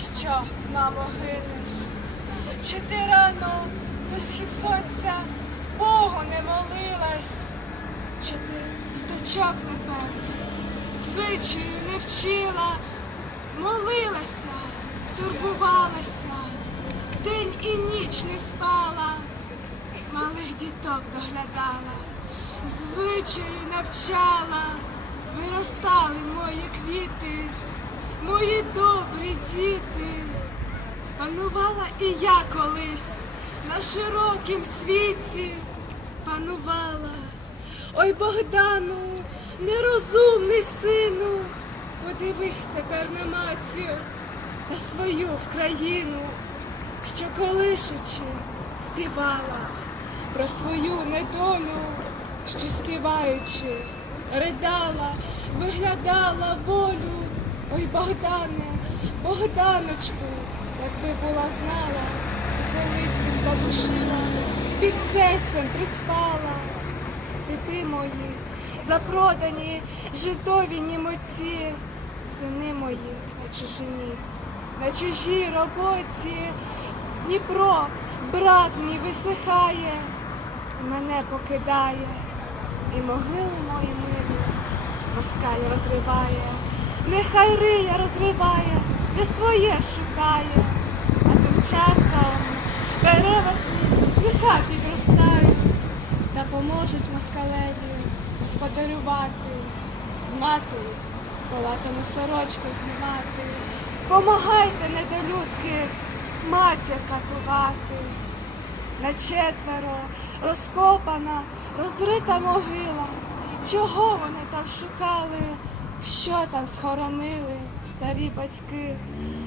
що, мамо, гинеш? Чи ти рано до схід сонця Богу не молилась? Чи ти діточок не пев, звичаю не вчила, молилася, турбувалася, день і ніч не спала, малих діток доглядала, звичаю навчала, виростали мої квіти, мої добрі діти. Панувала і я колись на широкім світі панувала. Ой, Богдану, нерозумний сину, подивись тепер на матір на свою в країну, що колишучи співала про свою недолю, що співаючи, ридала, виглядала волю. Ой, Богдане, Богданочку, якби була знала, колись б задушила, під серцем приспала. Степи мої, запродані жидові німоці, сини мої на чужині, на чужій роботі. Дніпро, брат мій висихає, мене покидає, і могили мої милі москаль розриває, нехай рия розриває, де своє шукає, а тим часом дерева нехай підростають та поможуть москалеві господарювати, з матері полатану сорочку знімати. Помагайте, недолюдки, матір катувати. На четверо розкопана, розрита могила. Чого вони там шукали? Що там схоронили старі батьки?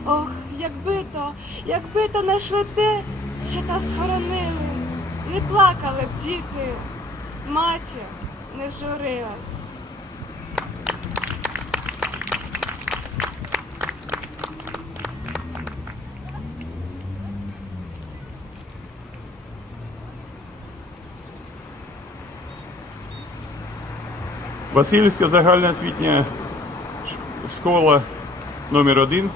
Ох, якби то, якби то знайшли те, що там схоронили, не плакали б діти, матір не журилась. Васильівська загальноосвітня школа номер 1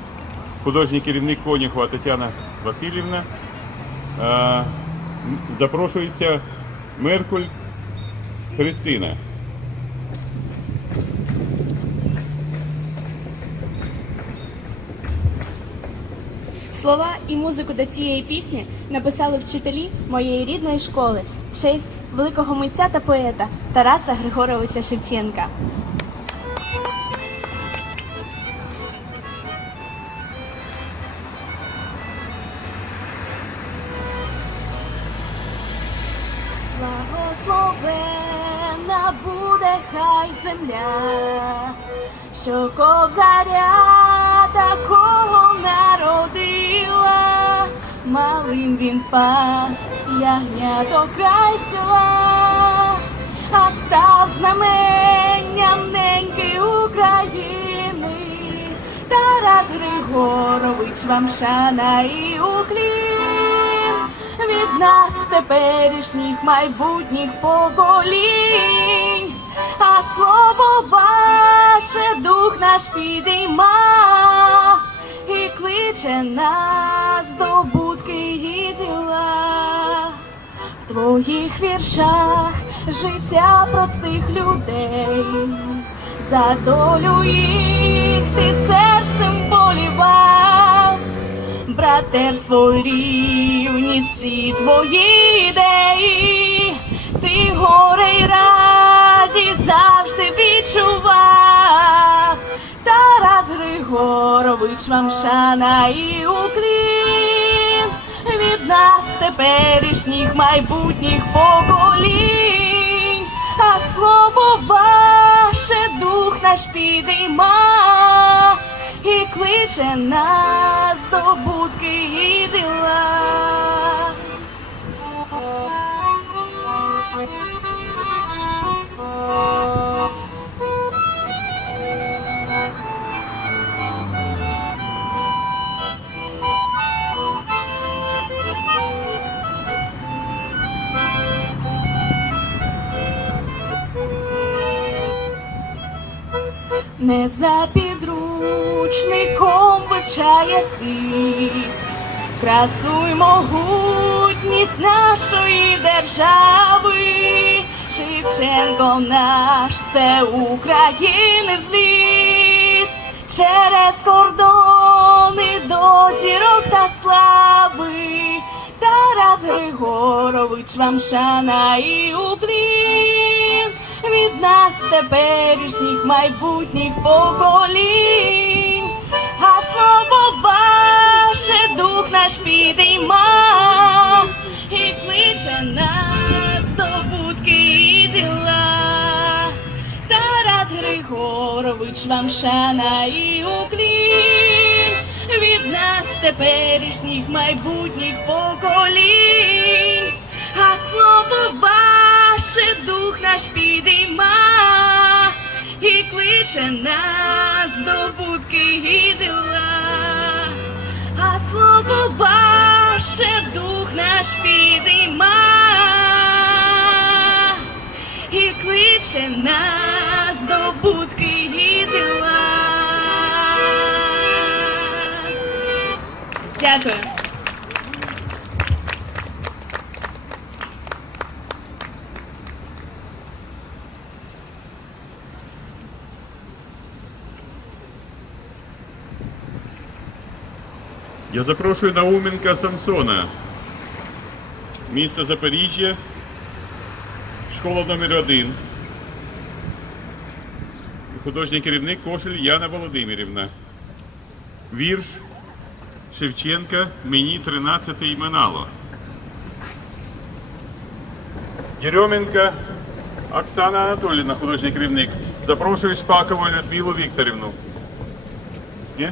художній керівник Коніхова Тетяна Васильівна. Е, Запрошується Меркуль Христина. Слова і музику до цієї пісні написали вчителі моєї рідної школи в честь великого митця та поета Тараса Григоровича Шевченка. Благословена буде хай земля, що ковзаря такого народила, малим він пас, ягнято край села, а став знаменням неньки України, Тарас Григорович вам шана і уклін від нас теперішніх майбутніх поколінь, а слово ваше дух наш підійма і кличе нас до будки і діла. В твоїх віршах життя простих людей, за долю їх братерство й рівність всі твої ідеї, ти горе й радість завжди відчував. Тарас Григорович вам шана і уклін. Від нас теперішніх майбутніх поколінь, а слово ваше дух наш підійма і кличе нас до будки і діла. Не за підручниками підручником вивчає світ, красу й могутність нашої держави. Шевченко наш це України звіт, через кордони до зірок та слави. Тарас Григорович, вам шана і уклін нас теперішніх майбутніх поколінь, а слово ваше дух наш підійма і кличе нас здобутки і діла. Тарас Григорович, вам шана і уклін. Від нас теперішніх майбутніх поколінь, а слово ваше дух наш підійма і кличе нас здобутки і діла, а слово ваше дух наш підійма і кличе нас здобутки і діла. Дякую. Я запрошую Науменка Самсона. Місто Запоріжжя, школа номер 1 Художній керівник Кошель Яна Володимирівна. Вірш Шевченка Мені 13 іменало. Єрьоменка Оксана Анатоліївна, художній керівник. Запрошую Шпакову Людмилу Вікторівну. Ні?